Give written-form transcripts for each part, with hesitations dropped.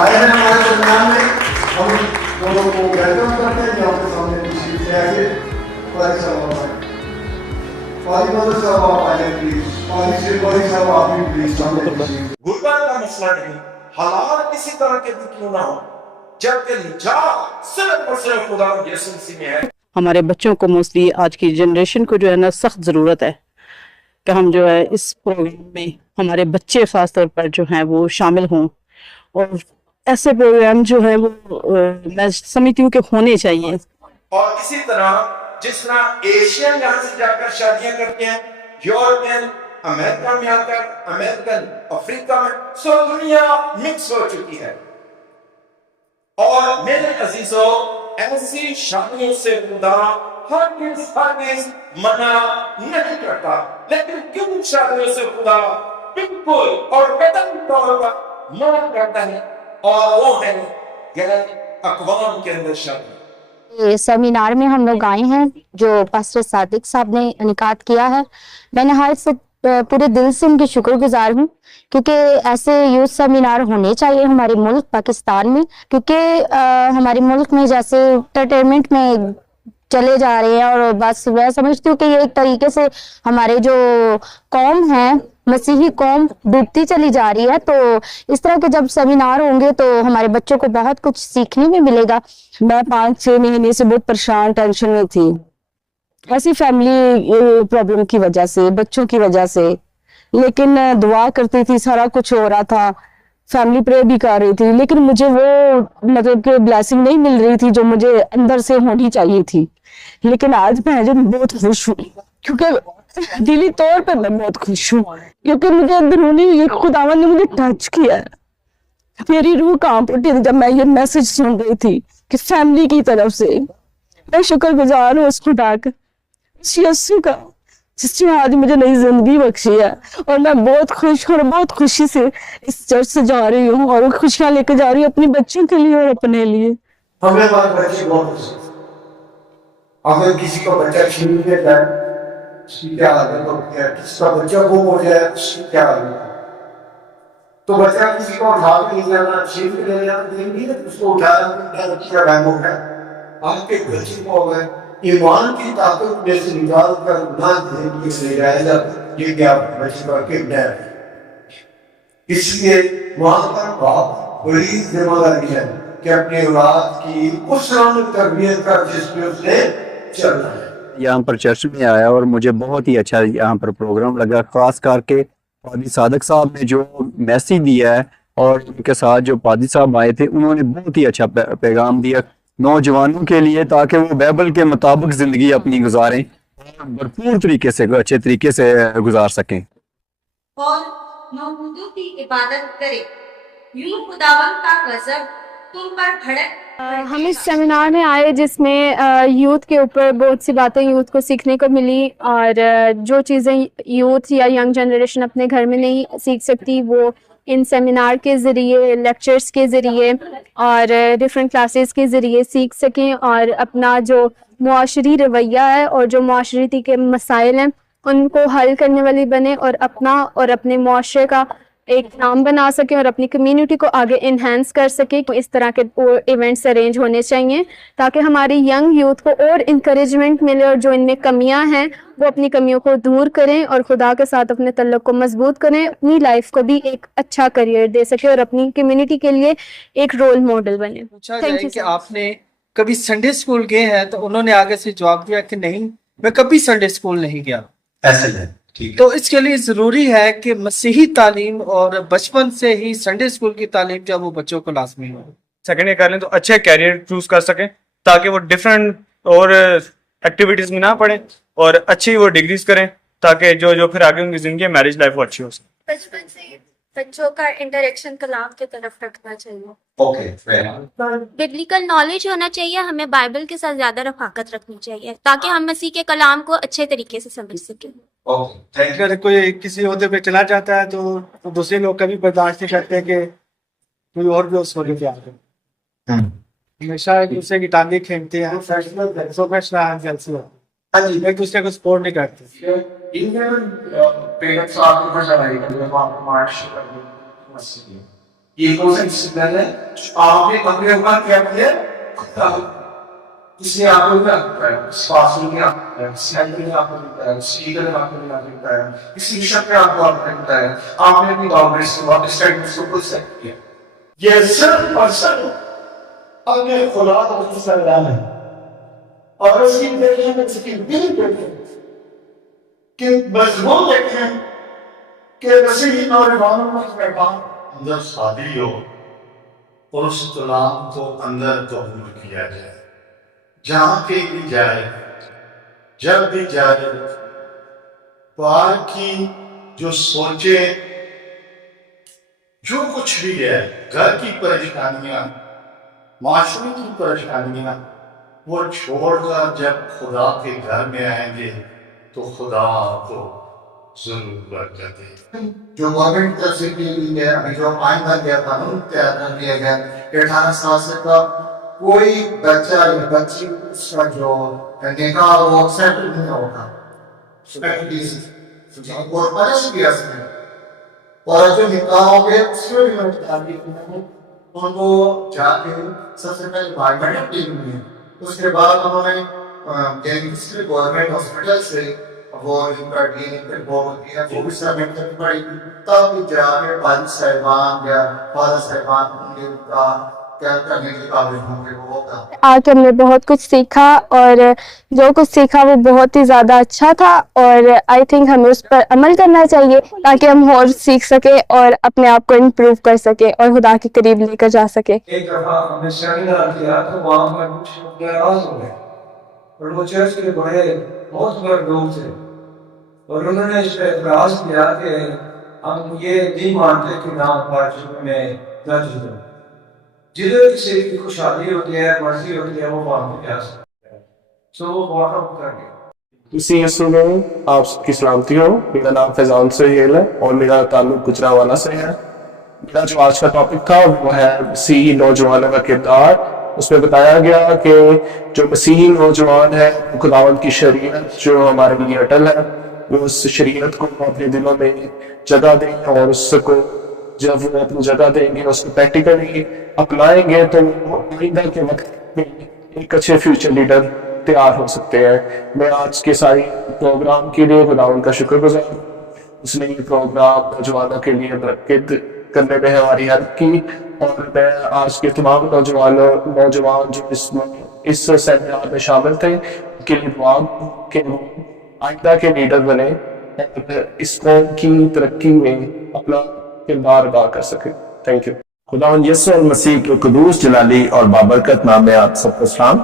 आए हैं हमारे दरमियान में, हम दोनों को वेलकम करते हैं। जो आपके सामने तशरीफ ले आए फादी साहब आप आए प्लीज। फादी साहब आप भी प्लीज सामने तशरीफ। गुर्बत का मसला नहीं, हालात किसी तरह के भी क्यों ना हो, जबकि निजात सिर्फ और सिर्फ खुदा यीशु मसीह में है। हमारे बच्चों को मोस्टली आज की जनरेशन को जो है ना सख्त ज़रूरत है कि हम जो है इस प्रोग्राम में हमारे बच्चे ख़ास तौर पर जो हैं वो शामिल हों, और ऐसे प्रोग्राम जो है वो मैं समझती हूँ कि होने चाहिए। और इसी तरह जिस तरह एशियन यहाँ से जाकर शादियां करते हैं, यूरोपियन अमेरिका में आकर, अमेरिकन अफ्रीका में, सो दुनिया मिक्स हो चुकी है। और मेरे अजीजों, ऐसी शादियों से खुदा हरगिज़ मना नहीं करता, लेकिन किन शादियों से खुदा बिल्कुल और कतई तौर पर मना करता है, और वो है गैर अक़वाम के अंदर शादी। सेमिनार में हम लोग आए हैं जो पास्टर सादिक साहब ने इनकाद किया है। मैं नहायत से पूरे दिल से उनकी शुक्रगुजार हूँ, क्योंकि ऐसे यूथ सेमिनार होने चाहिए हमारे मुल्क पाकिस्तान में, क्योंकि हमारे मुल्क में जैसे एंटरटेनमेंट में चले जा रहे हैं, और बस मैं समझती हूँ कि ये एक तरीके से हमारे जो कौम है, मसीही कौम डूबती चली जा रही है। तो इस तरह के जब सेमिनार होंगे तो हमारे बच्चों को बहुत कुछ सीखने में मिलेगा। मैं 5-6 महीने से बहुत परेशान, टेंशन में थी, ऐसी फैमिली प्रॉब्लम की वजह से, बच्चों की वजह से। लेकिन दुआ करती थी, सारा कुछ हो रहा था, फैमिली प्रेयर भी कर रही थी, लेकिन मुझे वो मतलब कि ब्लेसिंग नहीं मिल रही थी जो मुझे अंदर से होनी चाहिए थी। लेकिन आज मैं जो बहुत खुश हूँ, क्योंकि दिली तौर पे मैं बहुत खुश हूँ, क्योंकि मुझे अंदरूनी खुदावन ने मुझे टच किया है। मेरी रूह कांप उठी जब मैं ये मैसेज सुन रही थी कि फैमिली की तरफ से। मैं शुक्रगुजार हूँ उस खुदा का, उस यीशु का, जिसने आज मुझे नई जिंदगी बख्शी है। और मैं बहुत खुश हूँ और बहुत खुशी से इस चर्च से जा रही हूँ, और खुशियाँ लेकर जा रही हूँ अपने बच्चों के लिए और अपने लिए। हमें हमारे बच्चे बहुत खुश हैं। अगर किसी का बच्चा छीन के जाए उसकी क्या आदत होती है, किसी का बच्चा गुम हो जाए उसकी क्या आदत है। तो बच्चा किसी को उठा के ले जाना, छीन के ले जाना नहीं, उसको उठाया किया बैगों है। आपके बच्चे को अगर ईमान की ताकत में से निकाल कर गुनाह के ले जाया जाता, ये क्या बच्चे का किडनैप है। इसलिए वहां पर बाप बड़ी जिम्मेदारी है कि अपने औलाद की उस तरबियत कर जिसमें उसने चलना है। यहाँ पर चर्च में आया और मुझे बहुत ही अच्छा यहाँ पर प्रोग्राम लगा, खास करके पादी सादिक साहब ने जो मैसेज दिया है, और उनके साथ जो पादी साहब आए थे उन्होंने बहुत ही अच्छा पैगाम दिया नौजवानों के लिए, ताकि वो बाइबल के मुताबिक ज़िंदगी अपनी गुजारें और भरपूर तरीके से, अच्छे तरीके से गुजार सकें और मौजूदों की इबादत करें। यूं खुदावंद का गज़ब तुम पर भड़क। हम इस सेमिनार में आए जिसमें यूथ के ऊपर बहुत सी बातें यूथ को सीखने को मिली, और जो चीज़ें यूथ या यंग जनरेशन अपने घर में नहीं सीख सकती वो इन सेमिनार के ज़रिए, लेक्चर्स के ज़रिए और डिफरेंट क्लासेस के ज़रिए सीख सकें, और अपना जो मुआशरी रवैया है और जो मुआशरती के मसाइल हैं उनको हल करने वाली बने, और अपना और अपने मुआशरे का एक नाम बना सकें और अपनी कम्युनिटी को आगे इन्हेंस कर सकें। तो इस तरह के इवेंट्स अरेंज होने चाहिए ताकि हमारी यंग यूथ को और इंकरेजमेंट मिले, और जो इनमें कमियां हैं वो अपनी कमियों को दूर करें और खुदा के साथ अपने तल्लुक को मजबूत करें, अपनी लाइफ को भी एक अच्छा करियर दे सके और अपनी कम्युनिटी के लिए एक रोल मॉडल बने। पूछा जाए कि आपने कभी संडे स्कूल गए हैं, तो उन्होंने आगे से जवाब दिया कि नहीं, मैं कभी संडे स्कूल नहीं गया। ऐसे है, ठीक है। तो इसके लिए ज़रूरी है कि मसीही तालीम और बचपन से ही संडे स्कूल की तालीम जो वो बच्चों को लाजमी हो। सेकेंड ईयर कर लें तो अच्छे कैरियर चूज कर सकें, ताकि वो डिफरेंट और एक्टिविटीज में ना पड़े, और अच्छी वो डिग्रीज करें, ताकि जो फिर आगे उनकी जिंदगी मैरिज लाइफ वो अच्छी हो सके। बचपन से बच्चों का इंटरेक्शन कलाम की तरफ रखना चाहिए। बिब्लिकल नॉलेज होना चाहिए, हमें बाइबल के साथ ज्यादा रफाकत रखनी चाहिए ताकि हम मसीह के कलाम को अच्छे तरीके से समझ सकें। अगर कोई किसी ओहदे पे चला जाता है तो दूसरे लोग कभी बर्दाश्त नहीं करते कि कोई और भी उस ओहदे पे आ जाए, हमेशा एक दूसरे की टांगे खींचते हैं, एक दूसरे को सपोर्ट नहीं करते। ये कौन सा डिसिप्लिन है? आपने अपने ऊपर क्या किया? किसी आपको क्या लगता है? पासवर्ड में आपको सेंटर में आपको लगता है, स्पीकर में आपको लगता है, किसी विषय पे आपको लगता है, आपने अपनी बाउंड्रीज को अपने स्टैंडर्ड्स को खुद सेट किया। ये सिर्फ और सिर्फ अपने खुदा को सलाम है। और उसकी देखने में उसकी दिल देखें कि मजबूत देखें कि मसीही नौजवानों में पैगाम अंदर शादी हो और उस तलाक को अंदर कबूल किया जाए। जहाँ पे भी जाए, जब भी जाए, बाहर की जो सोचे, जो कुछ भी है, घर की परेशानियां, माशरे की परेशानियां, वो छोड़कर जब खुदा के घर में आएंगे तो खुदा आपको जरूर बरकत दे। जो गवर्नमेंट तरफ से की गई है, अभी जो आइन बन गया, कानून तैयार कर दिया गया, 18 साल से कम कोई बच्चा या बच्ची उसका जो निकाह वो सेटल नहीं होगा, और पनिश भी इसमें, और जो निकाह हो गए उसमें भी उनको जाके सबसे पहले बायोमेट्रिक टीम में, उसके बाद उन्होंने गवर्नमेंट हॉस्पिटल से वो इनका डीएनए वो किया, वो भी सबमिट करनी पड़ेगी, तब जाके वालिद साहिबान या फादर साहिबान उनके का क्या करने के काबिल होंगे वो होगा। आके हमने बहुत कुछ सीखा और जो कुछ सीखा वो बहुत ही ज़्यादा अच्छा था और आई थिंक हमें उस पर अमल करना चाहिए ताकि हम और सीख सके और अपने आप को इम्प्रूव कर सके और खुदा के करीब लेकर जा सके। एक दफा हमने सेमिनार किया तो वहाँ पर कुछ लोग नाराज हो गए और वो चर्च के बड़े बहुत बड़े लोग थे और उन्होंने इस पर एतराज किया कि हम ये नहीं मानते कि नाम पार्टी में दर्ज हो, जिधर किसी की खुशहाली होती है, मर्जी होती है, वो वहाँ पे जा सकते हैं। सो वो वॉकआउट कर गया। तुसी यीशु में आप सबकी सलामती हो। मेरा नाम फैजान सुहेल है और मेरा ताल्लुक गुजरांवाला से है। मेरा जो आज का टॉपिक था वो है मसीही नौजवानों का किरदार। उसमें बताया गया कि जो मसीही नौजवान है खुदावंद की शरीयत जो हमारे लिए अटल है, वो उस शरीयत को अपने दिलों में जगह दें और उसको जब वो अपनी जगह देंगे, उसको प्रैक्टिकली अपनाएंगे तो आइंदा के वक्त में एक अच्छे फ्यूचर लीडर तैयार हो सकते हैं। मैं आज के सारी प्रोग्राम के लिए खुदावंद का शुक्रगुजार हूं। उसने ये प्रोग्राम नौजवानों के लिए बरकत करने में हमारी हेल्प की और मैं आज के तमाम नौजवान जो इस सेमिनार में शामिल थे उनके लिए दुआ के आइंदा के लीडर बने और इस कौम की तरक्की में अपना किरदार अदा कर सके। Thank you. खुदावंद यीशु मसीह के कुदूस जलाली और बाबरकत नाम में आप सबको सलाम।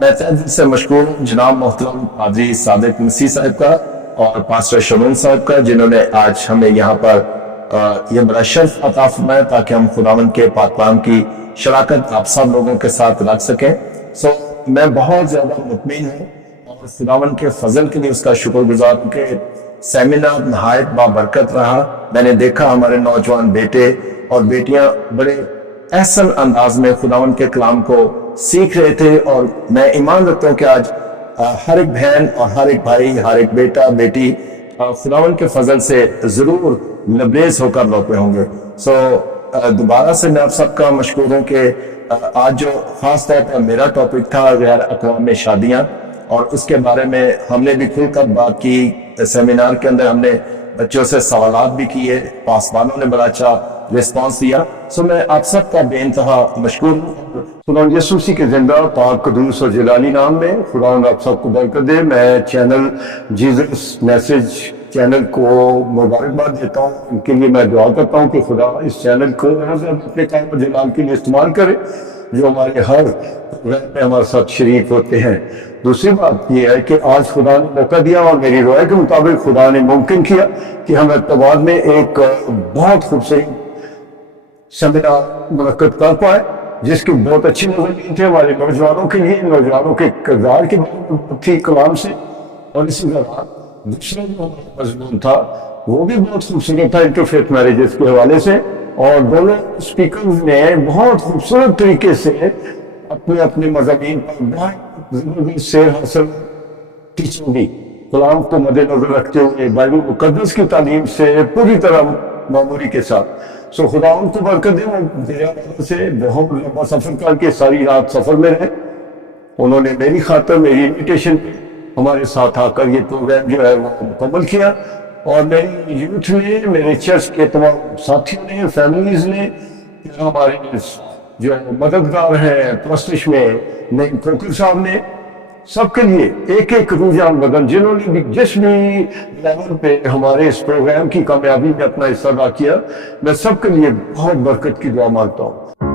मैं तहे दिल से मशकूर हूँ जनाब मोहतरम पादरी सादिक मसीह साहब का और पास्टर शमन साहब का, जिन्होंने आज हमें यहाँ पर यह बड़ा शर्फ अता फरमाया ताकि हम खुदावंद के पाकलाम की शराकत आप सब लोगों के साथ रख सकें। सो मैं बहुत ज्यादा मुतमिन हूँ और खुदावंद के फजल के लिए उसका शुक्रगुजार हूँ कि सेमिनार नहायत बाबरकत रहा। मैंने देखा हमारे नौजवान बेटे और बेटियां बड़े एहसन अंदाज में खुदावंद के कलाम को सीख रहे थे और मैं ईमान रखता हूँ कि आज हर एक बहन और हर एक भाई, हर एक बेटा बेटी खुदावंद के फजल से जरूर लबरेज होकर लौटे होंगे। सो दोबारा से मैं आप सबका मशकूर हूँ कि आज जो खास तौर पर मेरा टॉपिक था गैर अक़वामी शादियाँ, और उसके बारे में हमने भी खुलकर बात की। सेमिनार के अंदर हमने बच्चों से सवालात भी किए, पासवानों ने बड़ा अच्छा रिस्पांस दिया। सो मैं आप सबका बेइंतहा मशकूर हूँ। खुदा यीशु मसीह के जिंदा पाक कुदूस और जलाली नाम में खुदा आप सबको बरकत दे। मैं चैनल जीसस मैसेज चैनल को मुबारकबाद देता हूँ। इनके लिए मैं दुआ करता हूँ कि खुदा इस चैनल को अपने काम और जलाल के लिए इस्तेमाल करे, जो हमारे हर प्रोग्राम में हमारे साथ शरीक होते हैं। दूसरी बात यह है कि आज खुदा ने मौका दिया और मेरी राय के मुताबिक खुदा ने मुमकिन किया कि हम इत्तेबाद में एक बहुत खूबसूरत सेमिनार मुनक्कद कर पाए, जिसकी बहुत अच्छी मज़मून थे हमारे नौजवानों के लिए, नौजवानों के किरदार की बात थी कलाम से। और इसी तरह दूसरा जो हमारा मज़मून था वो भी बहुत खूबसूरत था, इंटरफेथ मैरिजेस के हवाले से। और दोनों स्पीकर्स ने बहुत खूबसूरत तरीके से अपने अपने मज़ामीन पर बहुत ज़बरदस्त शेर हासिल टीचिंग दी, कलाम को मद्देनजर रखते हुए बाइबल मुकद्दस की तालीम से पूरी तरह मामूली के साथ। سو خدا ان کو برکت دے، وہ دریا بابا سے بہت لمبا سفر کر کے ساری رات سفر میں رہے، انہوں نے میری خاطر میری انویٹیشن پہ ہمارے ساتھ آ کر یہ پروگرام جو ہے وہ مکمل کیا، اور میری یوتھ نے، میرے چرچ کے تمام ساتھیوں نے، فیملیز نے، ہمارے جو مددگار ہیں پرستش میں نئی کھوکر صاحب نے، سب کے لیے ایک ایک رجحان بدن جنہوں نے بھی جس بھی لیول پہ ہمارے اس پروگرام کی کامیابی میں اپنا حصہ ادا کیا، میں سب کے لیے بہت برکت کی دعا مانگتا ہوں۔